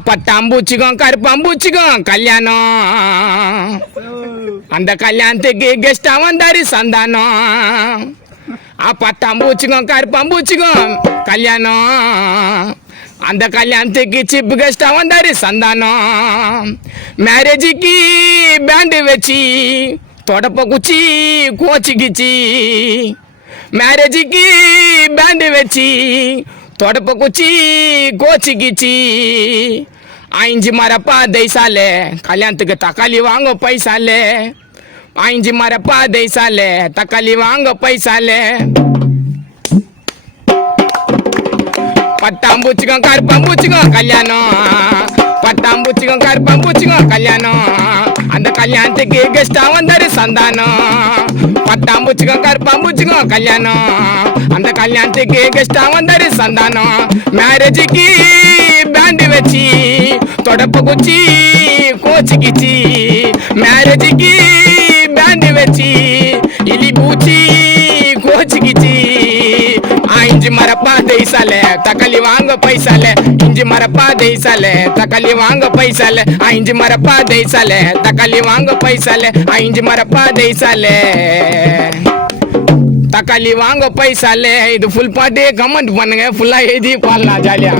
பட்டாம்பூச்சிக்கும் கருப்பாம்பூச்சிக்கும் கல்யாணம். அந்த கல்யாணத்துக்கு கெஸ்டா வந்தாரு சந்தானம். பட்டாம்பூச்சிக்கும் கருப்பாம்பூச்சிக்கும் கல்யாணம். அந்த கல்யாணத்துக்கு சீப் கெஸ்டா வந்தாரு சந்தானம். மேரேஜுக்கு பேண்டு வச்சு தொடப்ப குச்சி கோச்சிக்கிச்சு. மேரேஜுக்கு பேண்டு வச்சு தொடப்ப குச்சி கோச்சிக்கிச்சு. ஐஞ்சு மரப்பா தைசாலே கல்யாணத்துக்கு தக்காளி வாங்க பைசாலே. ஐஞ்சு மரப்பா தைசாலே தக்காளி வாங்க பைசாலே. பட்டாம்பூச்சிக்கும் கருப்பாம்பூச்சிக்கும் கல்யாணம். பட்டாம்பூச்சிக்கும் கருப்பாம்பூச்சிக்கும் கல்யாணம். அந்த கல்யாணத்துக்கு கெஸ்டா வந்தாரு சந்தானம். பட்டாம்பூச்சிக்கும் கருப்பாம்பூச்சிக்கும் கல்யாணம். அந்த கல்யாணத்துக்கு கெஸ்டா வந்தாரு சந்தானம். மேரேஜுக்கு பேண்டு வச்சு தொடப்ப குச்சி கோச்சிக்கிச்சு. மேரேஜுக்கு பேண்டு வச்சு இலி பூச்சி கோச்சிக்கிச்சு. இஞ்சி மரப்பா தைசாலே தக்காளி வாங்க பைசாலே. இஞ்சி மரப்பா தைசாலே தக்காளி வாங்க பைசாலே. இஞ்சி மரப்பா தைசாலே தக்காளி வாங்க பைசாலே. இஞ்சி மரப்பா தைசாலே தக்காளி வாங்க பைசாலே. இது ஃபுல் பாட்டு கமெண்ட் பண்ணுங்க, ஃபுல்லா எழுதி பாடலாம் ஜாலியா.